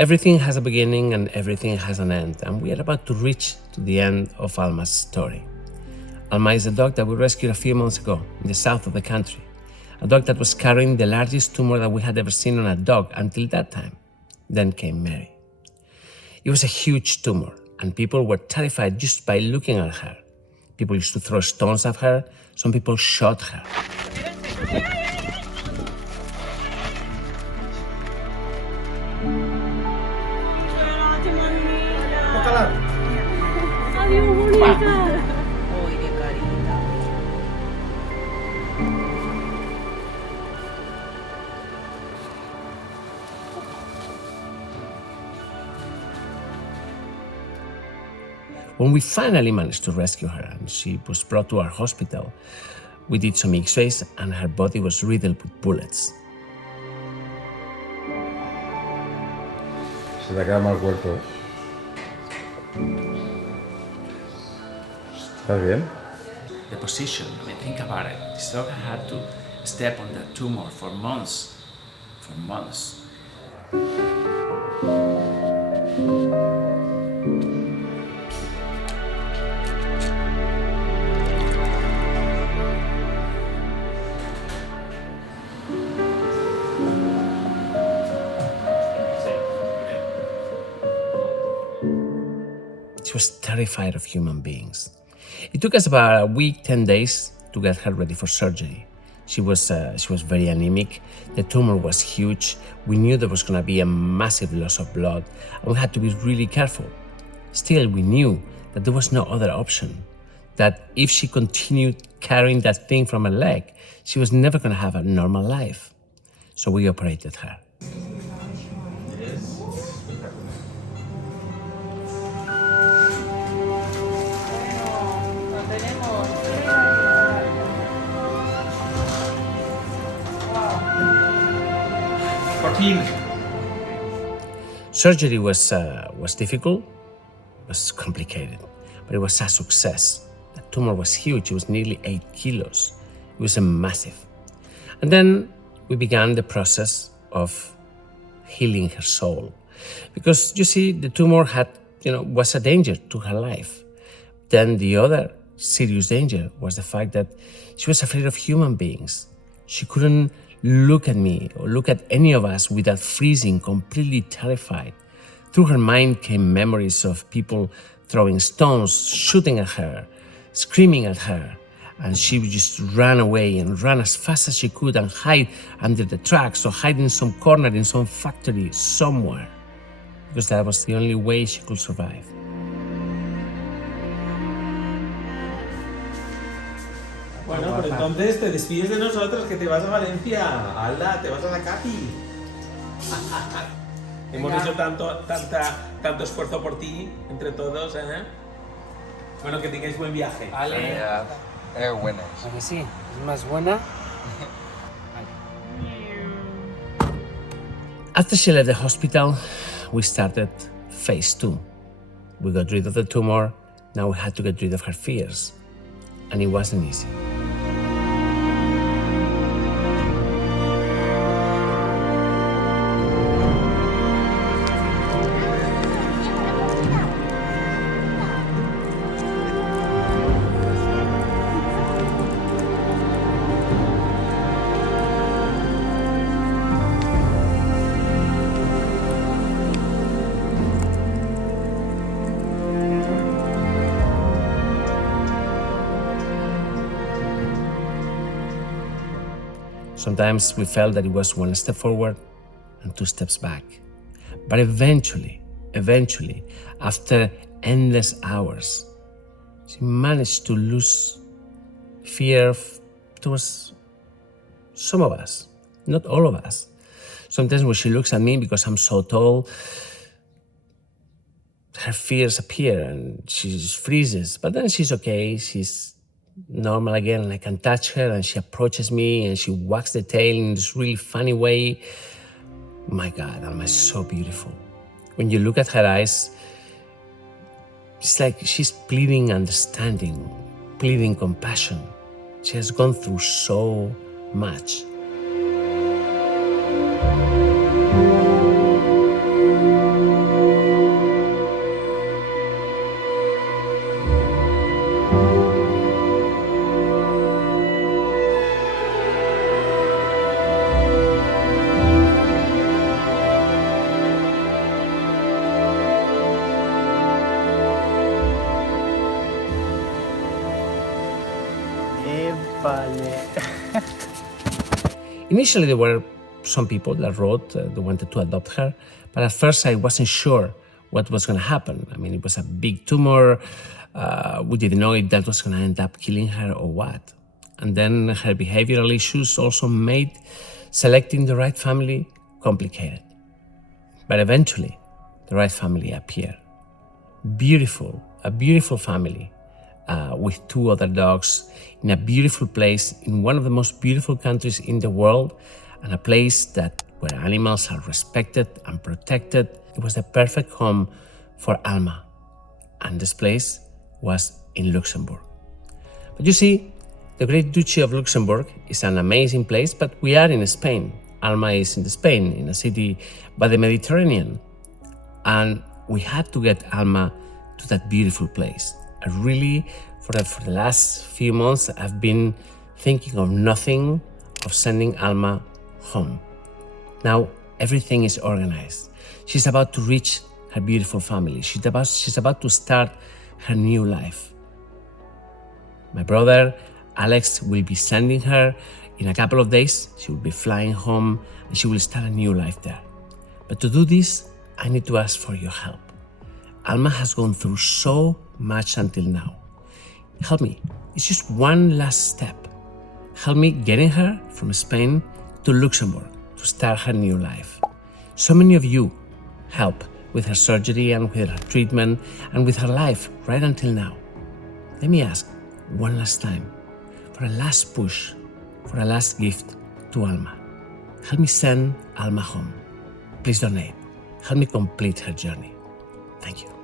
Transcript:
Everything has a beginning and everything has an end, and we are about to reach to the end of Alma's story. Alma is a dog that we rescued a few months ago in the south of the country, a dog that was carrying the largest tumor that we had ever seen on a dog until that time. Then came Mary. It was a huge tumor, and people were terrified just by looking at her. People used to throw stones at her. Some people shot her. When we finally managed to rescue her and she was brought to our hospital, we did some x-rays and her body was riddled with bullets. Se te queda mal cuerpo. ¿Estás bien? The position, I mean, think about it. This dog had to step on that tumor for months. For months. She was terrified of human beings. It took us about a week, 10 days to get her ready for surgery. She was very anemic. The tumor was huge. We knew there was going to be a massive loss of blood, and we had to be really careful. Still, we knew that there was no other option, that if she continued carrying that thing from her leg, she was never going to have a normal life. So we operated her. Surgery was difficult, was complicated, but it was a success. The tumor was huge. It was nearly 8 kilos. It was massive. And then we began the process of healing her soul, because you see, the tumor was a danger to her life. Then the other serious danger was the fact that she was afraid of human beings. She couldn't look at me or look at any of us without freezing, completely terrified. Through her mind came memories of people throwing stones, shooting at her, screaming at her, and she would just run away and run as fast as she could and hide under the tracks or hide in some corner in some factory somewhere, because that was the only way she could survive. Bueno, pero entonces te despides de nosotros, que te vas a Valencia. Alda, te vas a la Capi. Hemos hecho tanto esfuerzo por ti, entre todos, ¿eh? Bueno, que tengáis buen viaje. Vale. Es buena. ¿A que sí? ¿Es más buena? After she left the hospital, we started phase 2. We got rid of the tumor. Now we had to get rid of her fears. And it wasn't easy. Sometimes we felt that it was one step forward and 2 steps back. But eventually, after endless hours, she managed to lose fear towards some of us, not all of us. Sometimes when she looks at me, because I'm so tall, her fears appear and she just freezes. But then she's okay, she's normal again, and I can touch her and she approaches me and she wags the tail in this really funny way. My God, Alma is so beautiful. When you look at her eyes, it's like she's pleading understanding, pleading compassion. She has gone through so much. Vale. Initially, there were some people that wrote they wanted to adopt her, but at first I wasn't sure what was going to happen. I mean, it was a big tumor. We didn't know if that was going to end up killing her or what. And then her behavioral issues also made selecting the right family complicated. But eventually, the right family appeared. A beautiful family with 2 other dogs in a beautiful place in one of the most beautiful countries in the world, and a place where animals are respected and protected. It was the perfect home for Alma, and this place was in Luxembourg. But you see, the Great Duchy of Luxembourg is an amazing place, but we are in Spain. Alma is in Spain, in a city by the Mediterranean, and we had to get Alma to that beautiful place. I really, for the last few months, I've been thinking of nothing of sending Alma home. Now everything is organized. She's about to reach her beautiful family. She's about to start her new life. My brother Alex will be sending her in a couple of days. She will be flying home and she will start a new life there. But to do this, I need to ask for your help. Alma has gone through so much until now. Help me. It's just one last step. Help me getting her from Spain to Luxembourg to start her new life. So many of you help with her surgery and with her treatment and with her life right until now. Let me ask one last time for a last push, for a last gift to Alma. Help me send Alma home. Please donate. Help me complete her journey. Thank you.